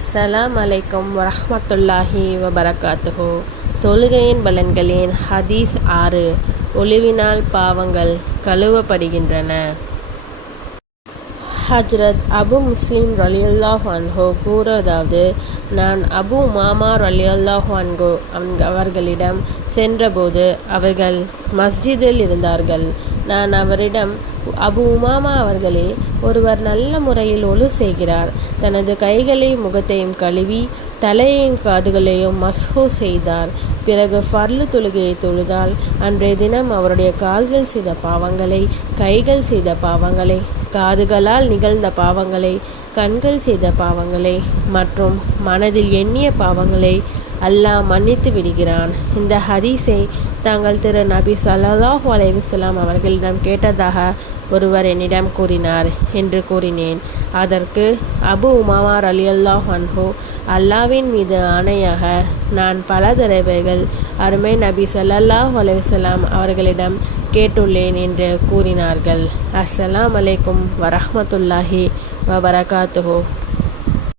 அஸ்ஸலாம் அலைக்கும் வரஹ்மத்துல்லாஹி வபரகாத்துஹு. தொழுகையின் பலன்களின் ஹதீஸ் 6. ஒளிவினால் பாவங்கள் கழுவப்படுகின்றன. ஹஜ்ரத் அபு முஸ்லிம் ரலியல்லாஹு அன்ஹு கூறுவதாவது, நான் அபு உமாமா ரலியல்லாஹு அன்ஹு அவர்களிடம் சென்றபோது அவர்கள் மஸ்ஜிதில் இருந்தார்கள். நான் அவரிடம், அபு உமாமா அவர்களே, ஒருவர் நல்ல முறையில் ஒழு செய்கிறார். தனது கைகளையும் முகத்தையும் கழுவி தலையையும் காதுகளையும் மஸ்ஹூ செய்தார். பிறகு ஃபர்லு தொழுகையை தொழுதால் அன்றைய தினம் அவருடைய கால்கள் செய்த பாவங்களை, கைகள் செய்த பாவங்களை, காதுகளால் நிகழ்ந்த பாவங்களை, கண்கள் செய்த பாவங்களை மற்றும் மனதில் எண்ணிய பாவங்களை அல்லாஹ் மன்னித்து விடுகிறான். இந்த ஹதீஸை தாங்கள் திரு நபி ஸல்லல்லாஹு அலைஹி வஸல்லம் அவர்களிடம் கேட்டதாக ஒருவர் என்னிடம் கூறினார் என்று கூறினேன். அதற்கு அபு உமாமா ரலியல்லாஹு அன்ஹு, அல்லாவின் மீது ஆணையாக நான் பல தடவைகள் அருமை நபி ஸல்லல்லாஹு அலைஹி வஸல்லம் அவர்களிடம் கேட்டுள்ளேன் என்று கூறினார்கள். அஸ்ஸலாமு அலைக்கும் வரஹ்மத்துல்லாஹி வபரகாத்துஹு.